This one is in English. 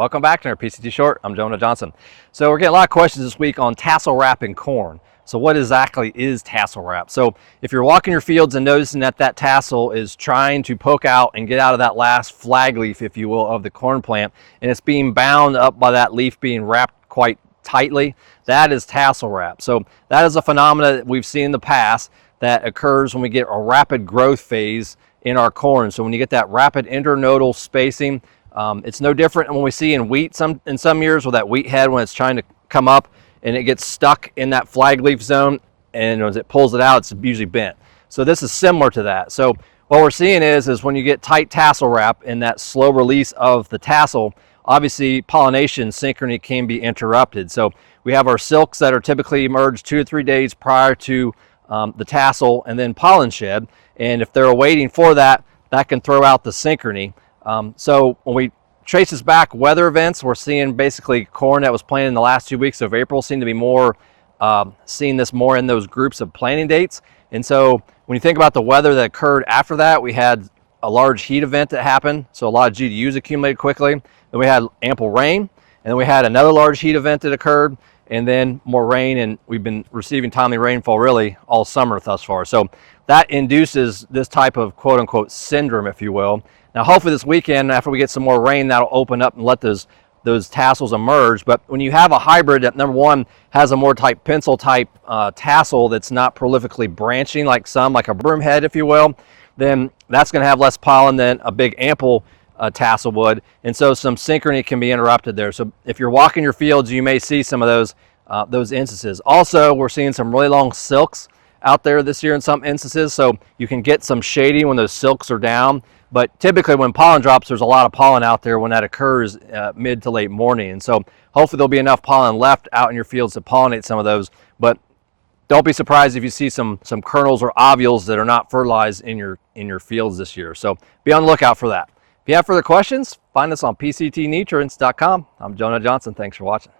Welcome back to our PCT Short. I'm Jonah Johnson. So we're getting a lot of questions this week on tassel wrap in corn. So what exactly is tassel wrap? So if you're walking your fields and noticing that that tassel is trying to poke out and get out of that last flag leaf, if you will, of the corn plant, and it's being bound up by that leaf being wrapped quite tightly, that is tassel wrap. So that is a phenomenon that we've seen in the past that occurs when we get a rapid growth phase in our corn. So when you get that rapid internodal spacing, it's no different than when we see in wheat in some years with that wheat head when it's trying to come up and it gets stuck in that flag leaf zone, and as it pulls it out, it's usually bent. So this is similar to that. So what we're seeing is when you get tight tassel wrap and that slow release of the tassel, obviously pollination synchrony can be interrupted. So we have our silks that are typically emerged 2 to 3 days prior to the tassel and then pollen shed. And if they're waiting for that, that can throw out the synchrony. So when we trace this back, weather events, we're seeing basically corn that was planted in the last 2 weeks of April seem to be more, seeing this more in those groups of planting dates. And so when you think about the weather that occurred after that, we had a large heat event that happened. So a lot of GDUs accumulated quickly. Then we had ample rain, and then we had another large heat event that occurred, and then more rain, and we've been receiving timely rainfall really all summer thus far. So that induces this type of quote unquote syndrome, if you will. Now hopefully this weekend, after we get some more rain, that'll open up and let those tassels emerge. But when you have a hybrid that, number one, has a more pencil type tassel that's not prolifically branching like a broom head, if you will, then that's going to have less pollen than a big ample tassel would. And so some synchrony can be interrupted there. So if you're walking your fields, you may see some of those instances. Also, we're seeing some really long silks out there this year in some instances. So you can get some shading when those silks are down. But typically when pollen drops, there's a lot of pollen out there when that occurs mid to late morning. And so hopefully there'll be enough pollen left out in your fields to pollinate some of those. But don't be surprised if you see some kernels or ovules that are not fertilized in your fields this year. So be on the lookout for that. If you have further questions, find us on PCTnutrients.com. I'm Jonah Johnson. Thanks for watching.